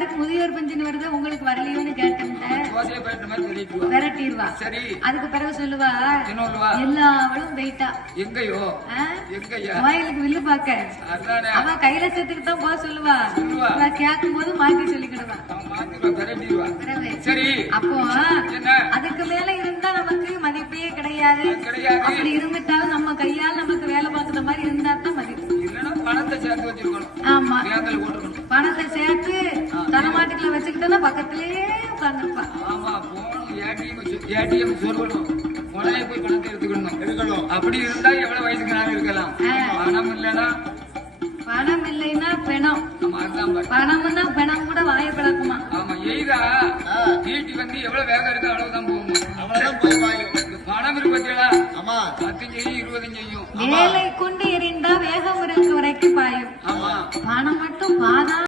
யாருக்கு முதியோர் பென்ஷன் வருது உங்களுக்கு வரலையோன்னு கேட்டேன். விரட்டிடுவா. அதுக்கு பிறகு சொல்லுவா எல்லாவளும் போயிட்டா எங்கயோ கோயிலுக்கு வில்லு பாக்க அவ கையில சேர்த்துக்கு தான் போக சொல்லுவா. கேட்கும் போது மாற்றி சொல்லிக்கிடுவா. அப்போ அதுக்கு மேல இருந்தா நமக்கு மதிப்பே கிடையாது. அப்படி இருந்துட்டாலும் நம்ம கையால் நமக்கு வேலை பார்க்குற மாதிரி இருந்தா தான் மதிப்பு. பணத்தை சேர்த்து வச்சிருக்கணும். ஆமா, பணத்தை சேர்த்து தலைமாட்டுக்குள்ள வச்சுக்கிட்டா பக்கத்திலேயே உட்கார்ந்துருப்பா. ஆமா, ஏடிஎம் சொல்லணும், உடனே போய் பணத்தை எடுத்துக்கணும். அப்படி இருந்தா எவ்வளவு வயசுக்கு நாங்க இருக்கலாம். பணம் இல்லைன்னா பணம் இல்லைன்னா பெணம், பணம்னா பெணம் கூட வாய பிளக்குமா. ஆமா, எய்தா வீட்டு வந்து எவ்வளவு வேகம் இருக்கு அவ்வளவுதான் போகும். அவ்வளவுதான் போய் பணம் இருக்கு பார்த்தீங்களா? 10 செய்யும் 20 செய்யும். வேலை கொண்டு எறிந்தா வேகம் இருக்கு வரைக்கும் பாயும். பணம் மட்டும் பாதா